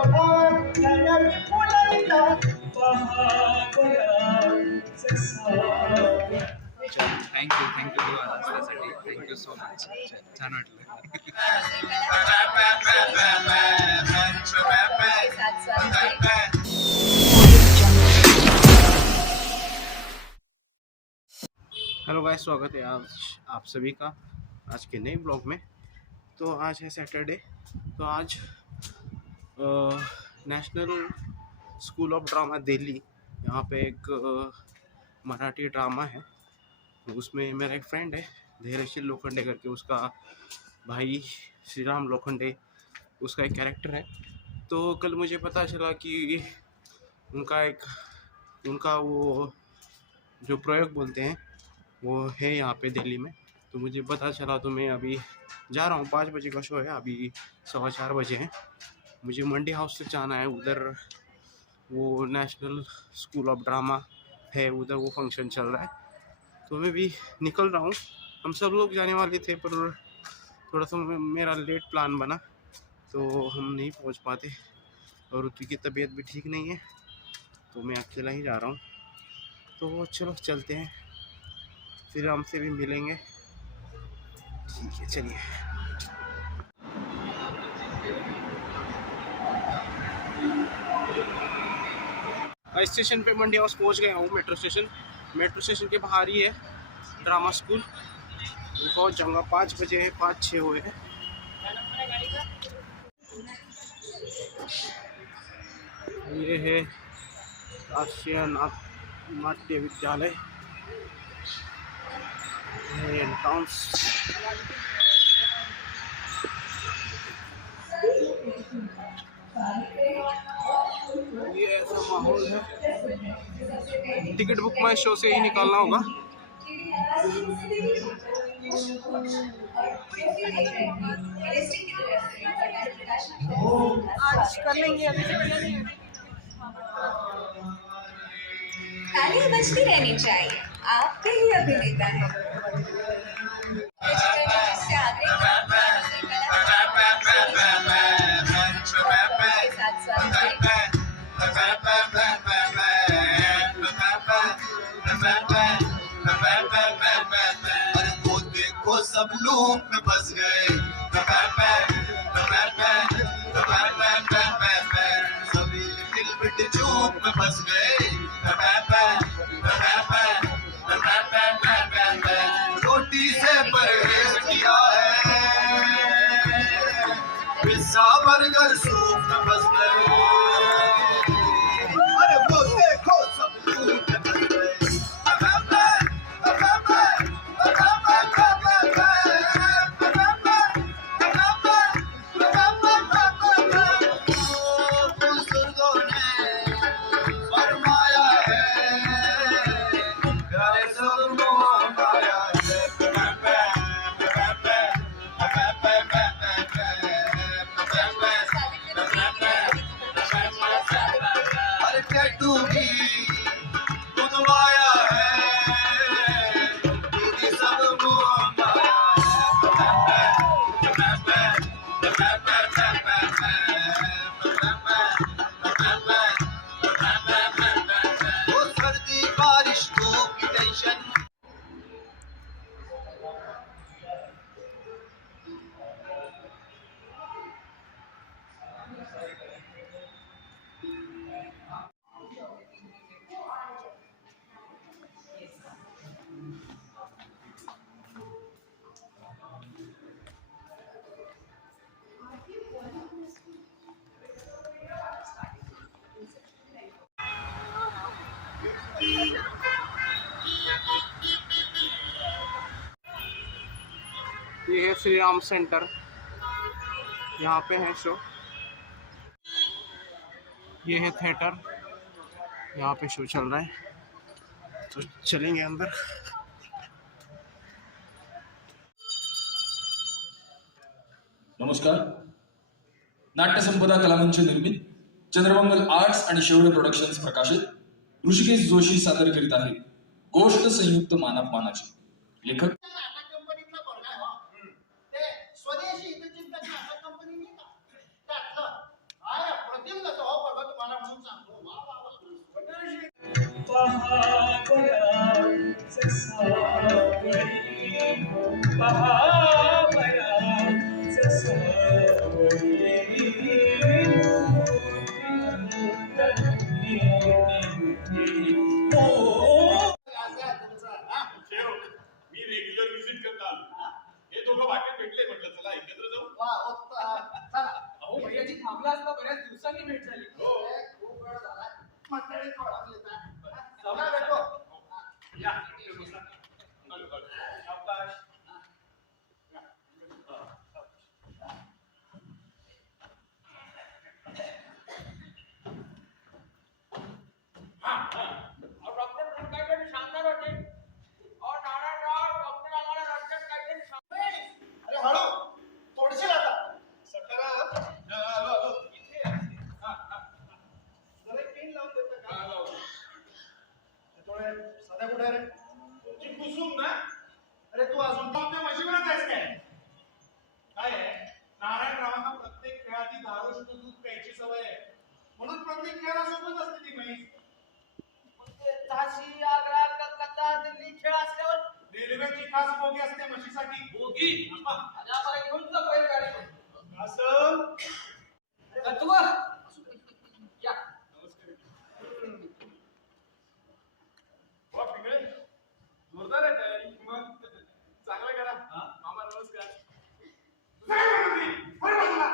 Thank you नाश्त्यासाठी. Thank you so much. छान वाटलं. हेलो गाइस, स्वागत है आज आप सभी का आज के नए ब्लॉग में। तो आज है सैटरडे। तो आज national school of drama Delhi, यहाँ पे एक मराठी ड्रामा है। उसमें मेरा एक फ्रेंड है धैर्यशील लोखंडे करके, उसका भाई श्रीराम लोखंडे उसका एक कैरेक्टर है। तो कल मुझे पता चला कि उनका वो जो प्रयोग बोलते हैं वो है यहाँ पे दिल्ली में। तो मुझे पता चला, तो मैं अभी जा रहा हूँ। 5 बजे का शो है, अभी 4:15 बजे हैं। मुझे मंडी हाउस तक जाना है। उधर वो नेशनल स्कूल ऑफ ड्रामा है, उधर वो फंक्शन चल रहा है। तो मैं भी निकल रहा हूँ। हम सब लोग जाने वाले थे, पर थोड़ा सा मेरा लेट प्लान बना, तो हम नहीं पहुँच पाते। और ऋतु की तबीयत भी ठीक नहीं है, तो मैं अकेला ही जा रहा हूँ। तो चलो चलते हैं, फिर हमसे भी मिलेंगे। ठीक है, चलिए। स्टेशन पे मंडी हाउस पहुंच गया हूँ। मेट्रो स्टेशन के बाहर ही है ड्रामा स्कूल। पहुंच जाऊँगा। 5 बजे है, 5-6 हुए हैं। ये है राष्ट्रीय नाट्य विद्यालय एंट्रांस। ये ऐसा माहौल है। टिकट बुक माई शो से ही निकालना होगा। आज कर लेंगे, अभी से करना नहीं है। तालियां बजती रहनी चाहिए, आपके ही अभिनेता है। सब लूप में फंस गए, सभी लिटिल चूप में फंस गए। रोटी से परहेज किया है, पिज्जा बर्गर सूप में फंस गए। अरे वो देखो सब लूप में फंस गए। ये है श्री राम सेंटर, यहाँ पे है शो। ये है थिएटर, यहाँ पे शो चल रहा है। तो चलेंगे अंदर। नमस्कार. नाट्यसंपदा कलामंच निर्मित चंद्रमंगल आर्ट्स आणि शेवडे प्रोडक्शन्स प्रकाशित ऋषिकेश जोशी सादर करीत आहे गोष्ट संयुक्त मानव मानाची. लेखक स्वदेशी हितचिंतक कंपनी नाही का त्यातलं काय अप्रतिम मी रेग्युलर विजिट करतात हे दोघं वाटेत भेटले म्हटलं चला एकत्र जाऊ अहो भैयाजी थांबला असता बऱ्याच दिवसांनी भेट झाली खूप वेळ झाला मंडळी चला भेटो या शाबास. डॉक्टर काहीतरी सांगणार होते नारायणराव डॉक्टर आम्हाला रस्त्यात काहीतरी अरे हळू तोडशील आता सकाराम आलो आलो जरा एक पिन लावून देतं का थोडे सध्या कुठे रे तुमची कुसुम ना अरे तू अजून आपल्या म्हशीवरच आहेस काय काय आहे नारायणरावांना प्रत्येक खेळाची दारूष्ट दूध प्यायची सवय आहे म्हणून प्रत्येक खेळाला सोबत असते ती म्हैस झाशी आग्रा कलकत्ता दिल्ली खेळ असल्यावर रेल्वेची खास बोगी असते म्हशीसाठी बोगी आणि आम्हाला घेऊन जा बैलगाडी असं तत्व या वा पिंगळे जोरदार आहे काय मग चांगलं करा मामा नमस्कार तुझं काय म्हणत होती? वर बाजूला.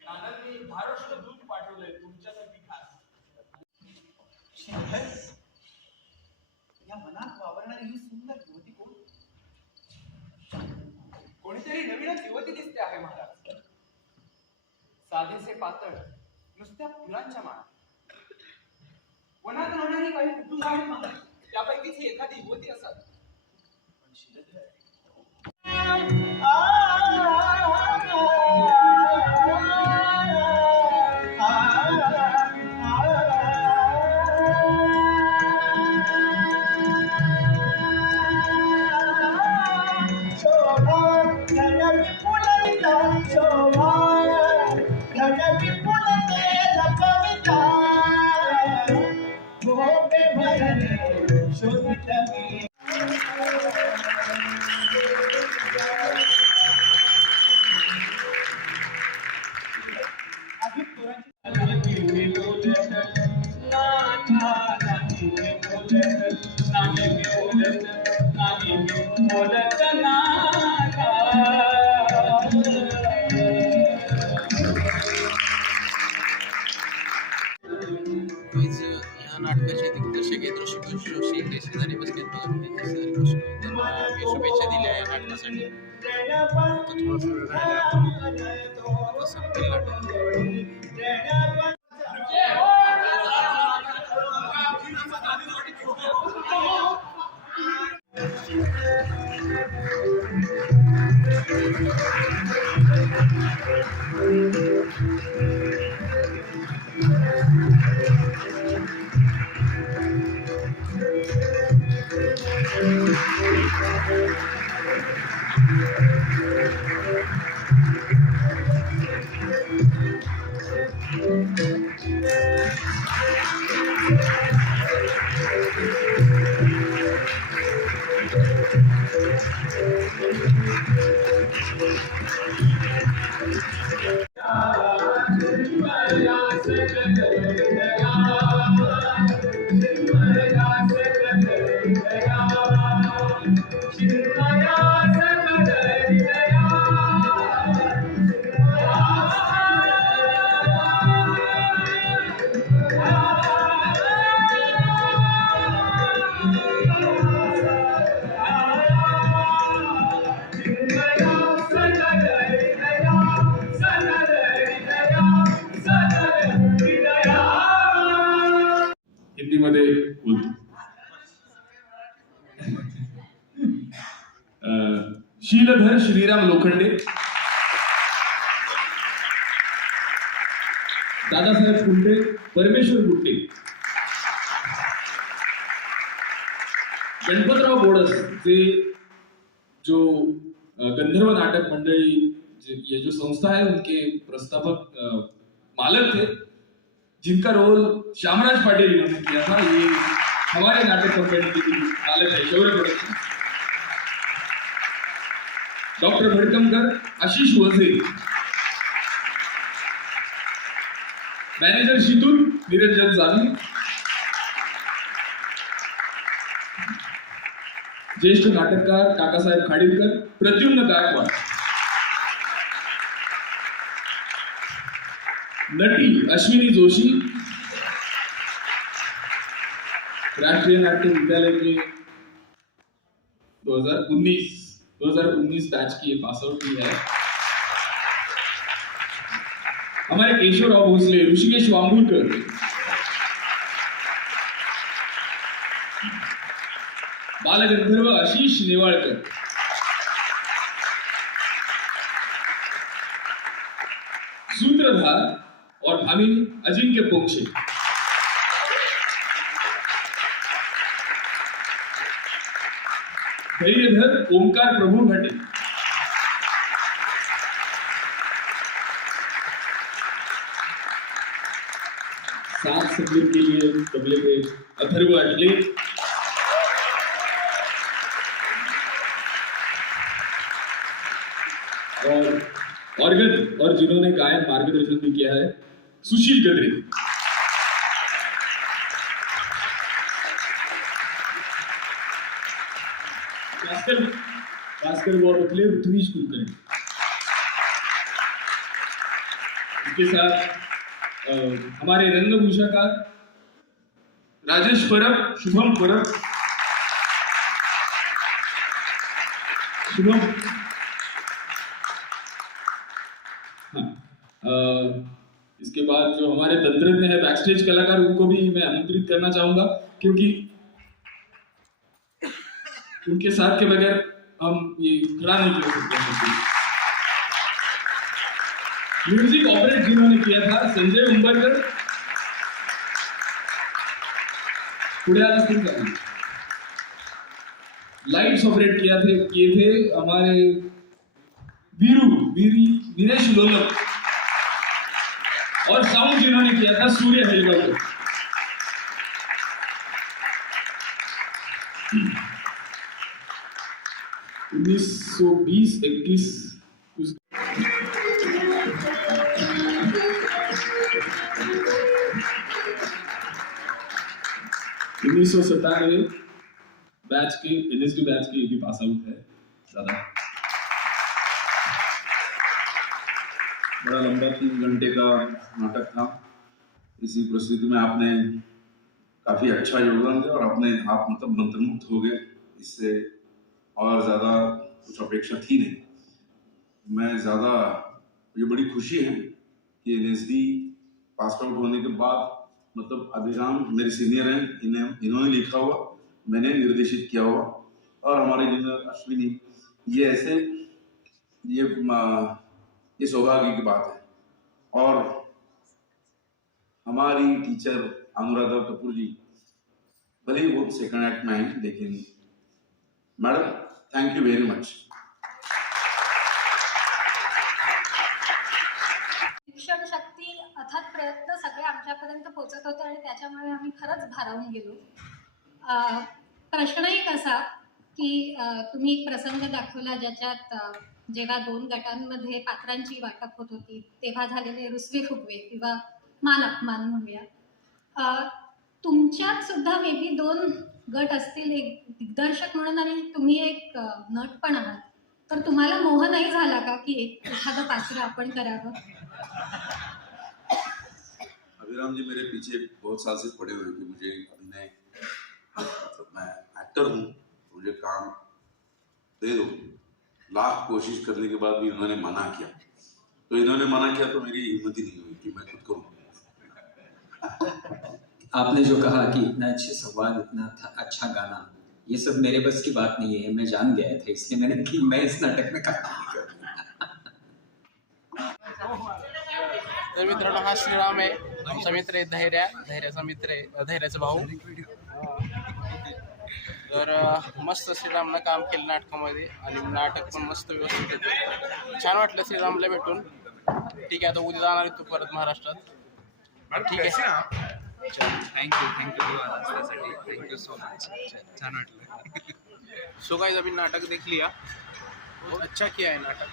नानांनी धारोष्ट दूध पाठवलंय तुमच्यासाठी खास या मनात वावरणारी ही सुंदर युवती कोण कोणीतरी नवीनच युवती दिसते आहे महाराज साधेसे पातळ नुसत्या फुलांच्या माळा वनात राहणारी काही कुटुंब आहेत महाराज त्यापैकीच ही एखादी युवती असावी पण शिलधर या नाटकाचे दिग्दर्शक आहेत ऋषिकेश जोशी हे शेजारी बसलेत बघा मी शेजारी बसलो त्यांना शुभेच्छा दिल्या या नाटकासाठी आता थोडासा वेळ राहिला आता संपेल नाटक हिंदीमध्ये बोलतो. शीलधर श्रीराम लोखंडे, दादासाहेब कुंटे, परमेश्वर गुट्टे, गणपतराव बोडस जे जो गंधर्व नाटक मंडली ये जो संस्था है उनके प्रस्तावक मालक थे, जिनका रोल श्यामराज पाटिल इन्होंने किया था। ये हमारे नाटक कंपनी के मालक है, शौर्य प्रोडक्शन। डॉक्टर भड़कमकर आशीष वजीर, मैनेजर शीतुल निरंजन जानी, ज्येष्ठ नाटककार काकासाहेब खाडिलकर, प्रद्युम्न गायकवाड, नटी अश्विनी जोशी, राष्ट्रीय नाट्य विद्यालय के 2019 बैच की ये पास आउट हुई है। हमारे केशवराव भोसले, ऋषिकेश वांबुलकर, बालगंधर्व आशीष नेवाळकर, सूत्रधार और भामिनी अजिंक्य पोंक्षे, धैर्यधर ओमकार प्रभु भट्टे, साथ संगीत के लिए तबले पे अथर्व अडले, और ऑर्गन और जिन्होंने गायन मार्गदर्शन भी किया है सुशील गद्रे। Basketball player Ritvij Kulkarni. इसके साथ हमारे रंगभूषाकार राजेश परब, शुभम परब, इसके बाद जो हमारे तंत्रज्ञ है, बैकस्टेज कलाकार, उनको भी मैं आमंत्रित करना चाहूंगा, क्योंकि उनके साथ के बगैर हम ये खड़ा नहीं कर सकते। म्यूजिक ऑपरेट जिन्होंने किया था संजय उंबरकर, पुढे आला। लाइट्स ऑपरेट किए थे हमारे वीरेश लोलक, और साउंड जिन्होंने किया था सूर्य हेलगावकर। उन्नीस 1997 बैच के NSD बैच के भी पास आउट है। ज्यादा बड़ा लंबा 3 घंटे का नाटक था। इसी परिस्थिति में आपने काफी अच्छा योगदान दिया और अपने आप मतलब मंत्रमुग्ध हो गए। इससे और ज्यादा कुछ अपेक्षा थी नहीं। मुझे बड़ी खुशी है कि NSD पास आउट होने के बाद मतलब अभिराम मेरे सीनियर हैं, इन्होंने लिखा हुआ, मैंने निर्देशित किया हुआ, और हमारे जूनियर अश्विनी, ये सौभाग्य की बात है। और हमारी टीचर अनुराधा कपूर जी, भले ही वो सेकंड एक्ट में हैं, लेकिन madam thank you very much. शिक्षण शक्ती अथक प्रयत्न सगळे आमच्यापर्यंत पोहोचत होते आणि त्याच्यामुळे आम्ही खरंच भारावून गेलो। प्रश्न एक असा की तुम्ही एक प्रसंग दाखवला ज्याच्यात जेव्हा 2 गटांमध्ये पात्रांची वाटप होत होती तेव्हा झालेले रुसवे फुगवे किंवा मान अपमान म्हणूया। तुमच्यात सुद्धा मे बी 2 गट असतील, एक दिग्दर्शक म्हणून आणि तुम्ही एक नट पण आहात, तर तुम्हाला मोह नाही झाला का की एखादं पात्र आपण करावं? अभिराम जी मेरे पीछे बहुत साल से पड़े हुए कि मुझे अभिनय, मतलब मैं एक्टर हूँ, मुझे काम दे दो। लाख कोशिश करने के बाद भी इन्होंने मना किया, तो मेरी हिम्मत ही नहीं हुई कि मैं खुद करूँ। आपने जो कहा कि इतना अच्छे संवाद, इतना अच्छा गाना, ये सब मेरे बस की बात नहीं है, मैं जान गया था, इसलिए मैंने कि मैं इस नाटक में काम नहीं करूँगा। तर मित्रांनो, हा श्रीराम आहे, आमचा मित्र आहे धैर्याचा मित्र आहे, धैर्याचा भाऊ। तर मस्त श्रीरामनं काम केलं नाटकामध्ये आणि नाटक पण मस्त व्यवस्थित होतं। छान वाटलं श्रीरामला भेटून। ठीक आहे, आता उद्या जाणार आहे तू परत महाराष्ट्रात. ठीक आहे. थँक्यू त्यासाठी थँक्यू सो मच. छान वाटलं. सो गाइस अभी नाटक देख लिया, बहुत अच्छा किया है नाटक.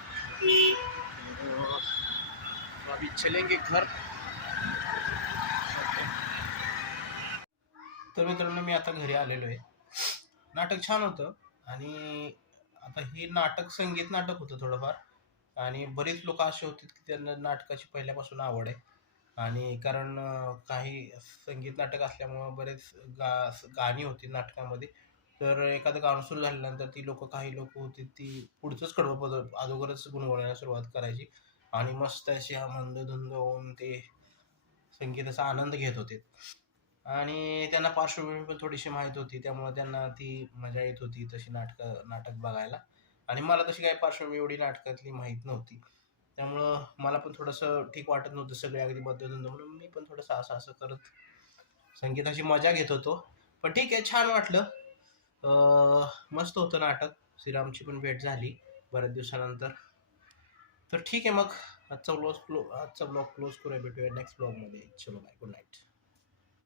तो अभी चलेंगे घर. तर मित्रांनो मी आता घरी आलेलो आहे. नाटक छान होतं आणि आता हे नाटक संगीत नाटक होतं थोडंफार, आणि बरेच लोक असे होते की त्यांना नाटकाची पहिल्यापासून आवड आहे. आणि कारण काही संगीत नाटक असल्यामुळं बरेच गाणी होती नाटकामध्ये. तर एखादं गाणं सुरू झाल्यानंतर काही लोक होती ती पुढचंच कडवं पद अगोदरच गुणगुणायला सुरुवात करायची आणि मस्त अशी हा मंदधुंद होऊन ते संगीताचा आनंद घेत होते. आणि त्यांना पार्श्वभूमी पण थोडीशी माहीत होती, त्यामुळे त्यांना ती मजा येत होती तशी नाटक बघायला. आणि मला तशी काही पार्श्वभूमी एवढी नाटकातली माहीत नव्हती, त्यामुळं मला पण थोडंसं ठीक वाटत नव्हतं सगळे अगदी बद्धधुंद, म्हणून मी पण थोडंसं असं करत संगीताची मजा घेत होतो. पण ठीक आहे, छान वाटलं. मस्त होतं नाटक. श्रीरामची पण भेट झाली बऱ्याच दिवसानंतर. तर ठीक आहे, मग आजचा ब्लॉग क्लोज करूया. भेटूया नेक्स्ट ब्लॉगमध्ये. चलो बाय, गुड नाईट.